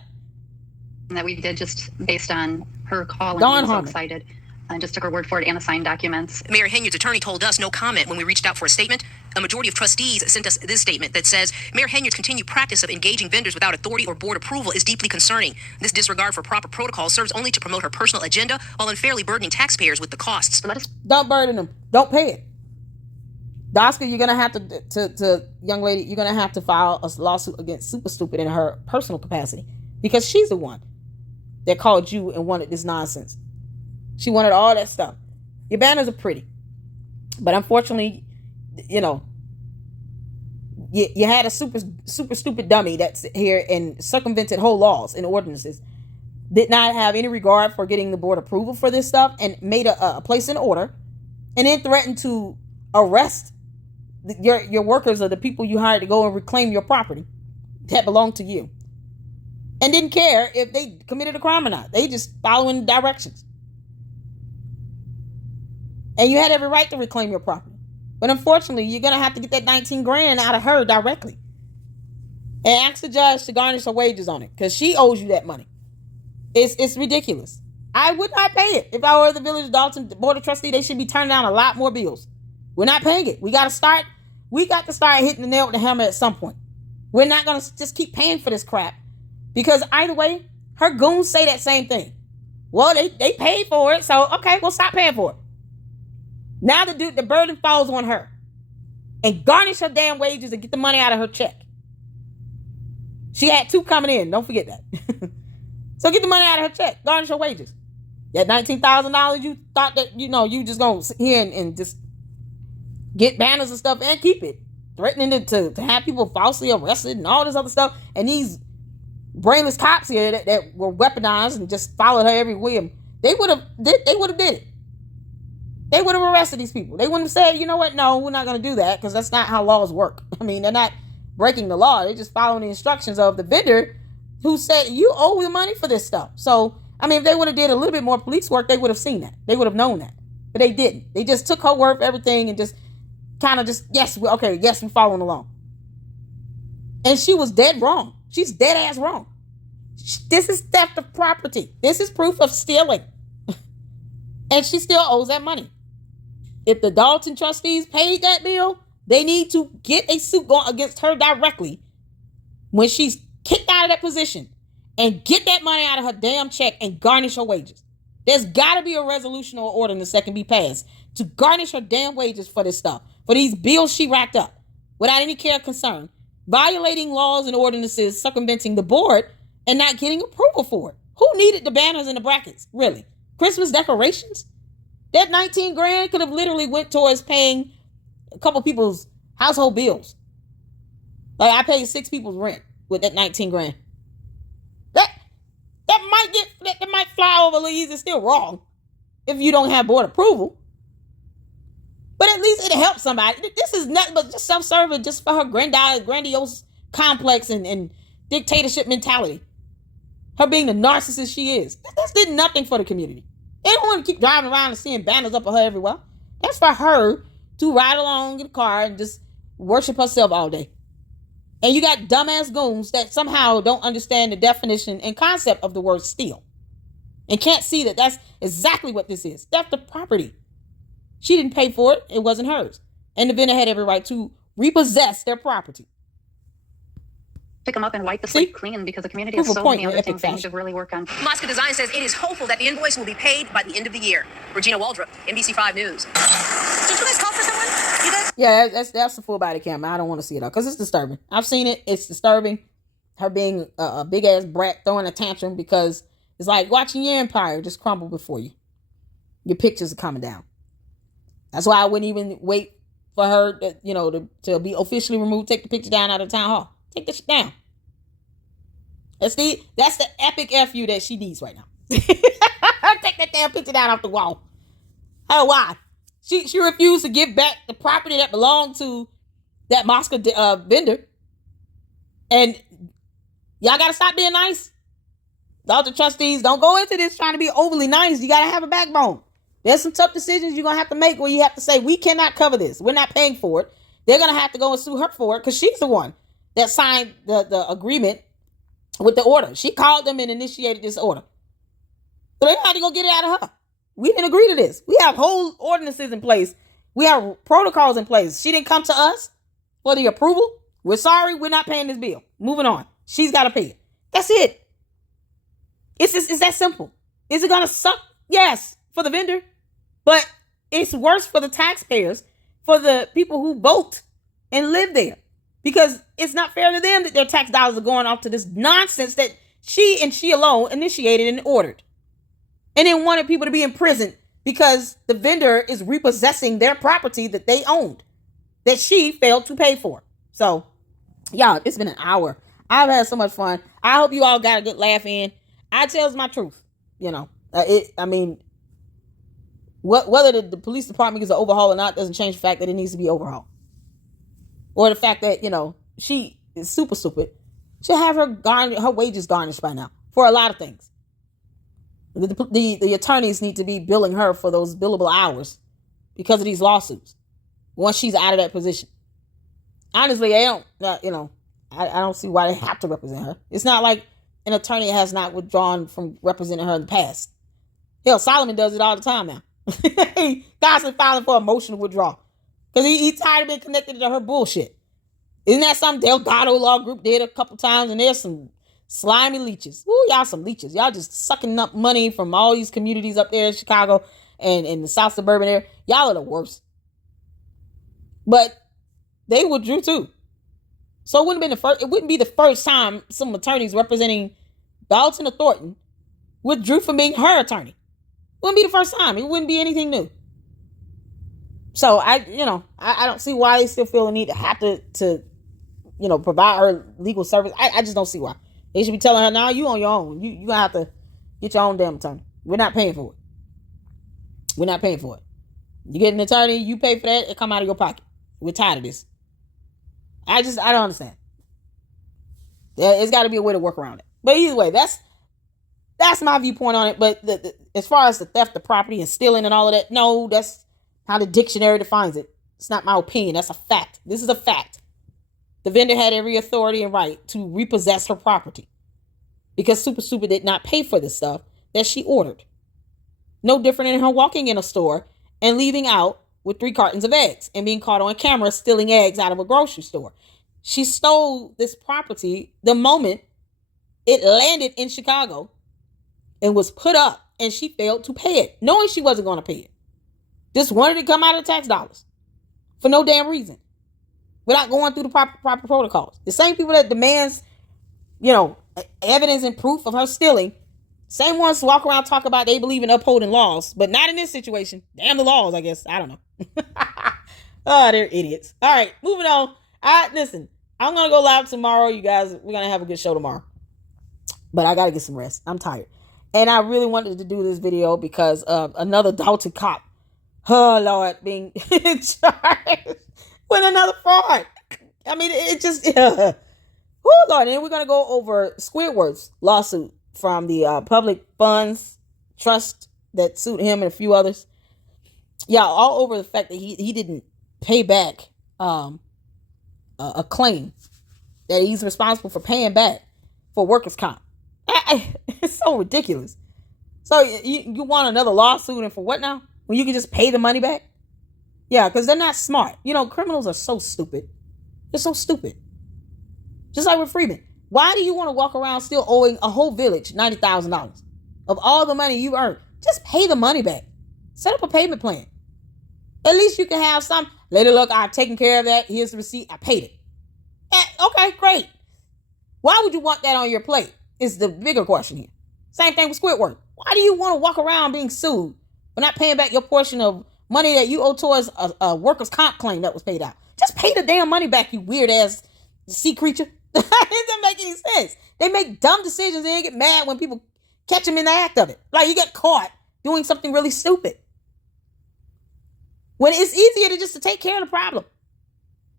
That we did just based on her call Dawn and being so Harmon. excited. I just took her word for it and assigned documents. Mayor Henyard's attorney told us no comment when we reached out for a statement. A majority of trustees sent us this statement that says, Mayor Henyard's continued practice of engaging vendors without authority or board approval is deeply concerning. This disregard for proper protocol serves only to promote her personal agenda while unfairly burdening taxpayers with the costs. Don't burden them. Don't pay it. Doska, you're gonna have to young lady, you're gonna have to file a lawsuit against Super Stupid in her personal capacity, because she's the one that called you and wanted this nonsense. She wanted all that stuff. Your banners are pretty, but unfortunately, you know, you had a super stupid dummy that's here and circumvented whole laws and ordinances, did not have any regard for getting the board approval for this stuff, and made a place in order, and then threatened to arrest your workers or the people you hired to go and reclaim your property that belonged to you, and didn't care if they committed a crime or not. They just following directions. And you had every right to reclaim your property. But unfortunately, you're going to have to get that 19 grand out of her directly. And ask the judge to garnish her wages on it, because she owes you that money. It's ridiculous. I would not pay it. If I were the Village of Dalton Board of Trustee, they should be turning down a lot more bills. We're not paying it. We got to start hitting the nail with the hammer at some point. We're not going to just keep paying for this crap. Because either way, her goons say that same thing. Well, they paid for it, so okay, we'll stop paying for it. Now the burden falls on her. And garnish her damn wages and get the money out of her check. She had 2 coming in. Don't forget that. So get the money out of her check. Garnish her wages. That $19,000 you thought that, you just going to sit here and just get banners and stuff and keep it. Threatening to have people falsely arrested and all this other stuff. And these brainless cops here that were weaponized and just followed her every whim. They would have did it. They would have arrested these people. They wouldn't have said, you know what? No, we're not going to do that, because that's not how laws work. I mean, they're not breaking the law. They're just following the instructions of the vendor who said, you owe the money for this stuff. So, I mean, if they would have did a little bit more police work, they would have seen that. They would have known that. But they didn't. They just took her word for everything and just kind of yes, we're following along. And she was dead wrong. She's dead ass wrong. This is theft of property. This is proof of stealing. And she still owes that money. If the Dalton trustees paid that bill, they need to get a suit going against her directly when she's kicked out of that position, and get that money out of her damn check and garnish her wages. There's got to be a resolution or ordinance that can be passed to garnish her damn wages for this stuff, for these bills she racked up without any care or concern, violating laws and ordinances, circumventing the board, and not getting approval for it. Who needed the banners and the brackets? Really? Christmas decorations? That 19 grand could have literally went towards paying a couple people's household bills. Like, I paid 6 people's rent with that 19 grand. That might fly over a little easy. It's still wrong if you don't have board approval. But at least it'll help somebody. This is nothing but just self-serving, just for her grandiose complex and dictatorship mentality. Her being the narcissist she is. This did nothing for the community. They don't want to keep driving around and seeing banners up of her everywhere. That's for her to ride along in the car and just worship herself all day. And you got dumbass goons that somehow don't understand the definition and concept of the word steal. And can't see that that's exactly what this is. Theft of property. She didn't pay for it. It wasn't hers. And the vendor had every right to repossess their property. Pick them up and wipe the slate clean, because the community has so many other things they need to really work on. Mosca Design says it is hopeful that the invoice will be paid by the end of the year. Regina Waldrop, NBC5 News. Did you guys call for someone? You guys? Yeah, that's the full body camera. I don't want to see it all because it's disturbing. I've seen it. It's disturbing. Her being a big ass brat throwing a tantrum because it's like watching your empire just crumble before you. Your pictures are coming down. That's why I wouldn't even wait for her, to be officially removed. Take the picture down out of the town hall. Take this shit down. That's the epic FU that she needs right now. Take that damn picture down off the wall. Oh, why? She refused to give back the property that belonged to that Moscow vendor. And y'all got to stop being nice. All the trustees, don't go into this trying to be overly nice. You got to have a backbone. There's some tough decisions you're going to have to make where you have to say, we cannot cover this. We're not paying for it. They're going to have to go and sue her for it because she's the one that signed the agreement with the order. She called them and initiated this order. So they had to go get it out of her. We didn't agree to this. We have whole ordinances in place. We have protocols in place. She didn't come to us for the approval. We're sorry. We're not paying this bill. Moving on. She's got to pay it. That's it. It's that simple. Is it going to suck? Yes, for the vendor. But it's worse for the taxpayers for the people who vote and live there. Because it's not fair to them that their tax dollars are going off to this nonsense that she and she alone initiated and ordered. And then wanted people to be in prison because the vendor is repossessing their property that they owned, that she failed to pay for. So, y'all, it's been an hour. I've had so much fun. I hope you all got a good laugh in. I tells my truth, you know. Whether the police department gets an overhaul or not doesn't change the fact that it needs to be overhauled. Or the fact that, you know, she is super stupid. She'll have her wages garnished by now for a lot of things. The attorneys need to be billing her for those billable hours because of these lawsuits once she's out of that position. Honestly, I don't see why they have to represent her. It's not like an attorney has not withdrawn from representing her in the past. Hell, Solomon does it all the time now. He constantly filing for a motion to withdraw because he's tired of being connected to her bullshit. Isn't that something Delgado Law Group did a couple times? And there's some slimy leeches. Ooh, y'all some leeches. Y'all just sucking up money from all these communities up there in Chicago and in the South suburban area. Y'all are the worst. But they withdrew too. So it wouldn't be the first time some attorneys representing Dalton or Thornton withdrew from being her attorney. Wouldn't be the first time. It wouldn't be anything new. So I don't see why they still feel the need to have to provide her legal service. I just don't see why. They should be telling her, now you on your own. You gonna have to get your own damn attorney. We're not paying for it. We're not paying for it. You get an attorney, you pay for that, it come out of your pocket. We're tired of this. I don't understand. Yeah, it's got to be a way to work around it. But either way, that's my viewpoint on it. But as far as the theft of property and stealing and all of that, no, that's how the dictionary defines it. It's not my opinion. That's a fact. This is a fact. The vendor had every authority and right to repossess her property because Super did not pay for the stuff that she ordered. No different than her walking in a store and leaving out with 3 cartons of eggs and being caught on camera stealing eggs out of a grocery store. She stole this property the moment it landed in Chicago and was put up, and she failed to pay it, knowing she wasn't going to pay it. Just wanted it to come out of the tax dollars for no damn reason, without going through the proper protocols. The same people that demands, evidence and proof of her stealing, same ones walk around talk about they believe in upholding laws, but not in this situation. Damn the laws, I guess. I don't know. Oh, they're idiots. All right, moving on. Listen, I'm going to go live tomorrow, you guys. We're going to have a good show tomorrow. But I got to get some rest. I'm tired. And I really wanted to do this video because of another Dalton cop, oh Lord, being charged with another fraud. I mean, it just, oh Lord. And then we're going to go over Squidward's lawsuit from the public funds trust that sued him and a few others. Yeah, all over the fact that he didn't pay back a claim that he's responsible for paying back for workers' comp. It's so ridiculous. So you want another lawsuit and for what now? When you can just pay the money back? Yeah, because they're not smart. Criminals are so stupid. They're so stupid. Just like with Freeman. Why do you want to walk around still owing a whole village $90,000 of all the money you earned? Just pay the money back. Set up a payment plan. At least you can have some. Lady, look, I've taken care of that. Here's the receipt. I paid it. Okay, great. Why would you want that on your plate? Is the bigger question here. Same thing with Squidward. Why do you want to walk around being sued for not paying back your portion of money that you owe towards a workers' comp claim that was paid out? Just pay the damn money back, you weird ass sea creature. It doesn't make any sense. They make dumb decisions and they get mad when people catch them in the act of it. Like you get caught doing something really stupid. When it's easier to just to take care of the problem.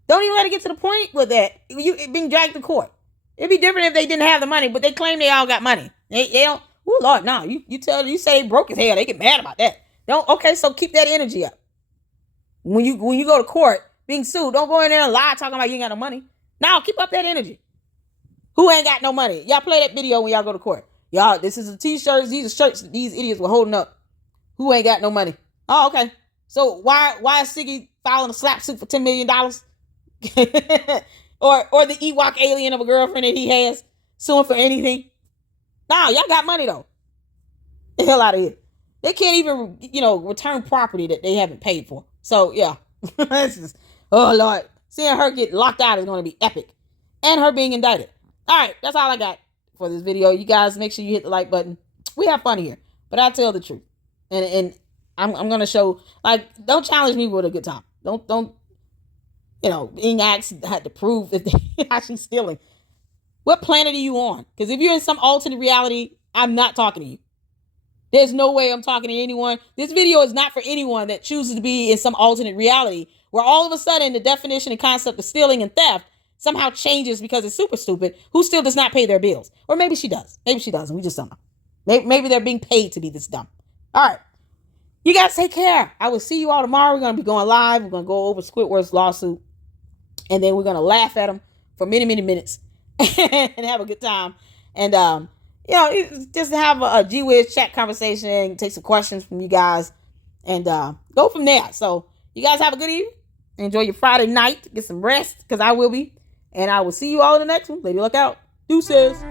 Don't even let it get to the point with that. You being dragged to court. It'd be different if they didn't have the money, but they claim they all got money. They don't. Oh Lord, no. You say they broke his hair. They get mad about that. Okay, so keep that energy up. When you go to court being sued, don't go in there and lie talking about you ain't got no money. No, keep up that energy. Who ain't got no money? Y'all play that video when y'all go to court. Y'all, this is the t-shirts. These are shirts that these idiots were holding up. Who ain't got no money? Oh, okay. So why is Siggy filing a slap suit for $10 million? or the Ewok alien of a girlfriend that he has suing for anything? Nah, y'all got money though. The hell out of here. They can't even, return property that they haven't paid for. So yeah, Oh, Lord. Seeing her get locked out is going to be epic. And her being indicted. All right, that's all I got for this video. You guys, make sure you hit the like button. We have fun here, but I tell the truth. And I'm going to show, like, don't challenge me with a good time. Don't, being asked had to prove that they're actually stealing. What planet are you on? Because if you're in some alternate reality, I'm not talking to you. There's no way I'm talking to anyone. This video is not for anyone that chooses to be in some alternate reality where all of a sudden the definition and concept of stealing and theft somehow changes because it's super stupid, who still does not pay their bills. Or maybe she does. Maybe she doesn't. We just don't know. Maybe they're being paid to be this dumb. All right. You guys take care. I will see you all tomorrow. We're going to be going live. We're going to go over Squidward's lawsuit. And then we're going to laugh at him for many, many minutes and have a good time. And, just have a G-Wiz chat conversation, take some questions from you guys, and go from there. So you guys have a good evening. Enjoy your Friday night. Get some rest, because I will be. And I will see you all in the next one. Lady Luck out. Deuces.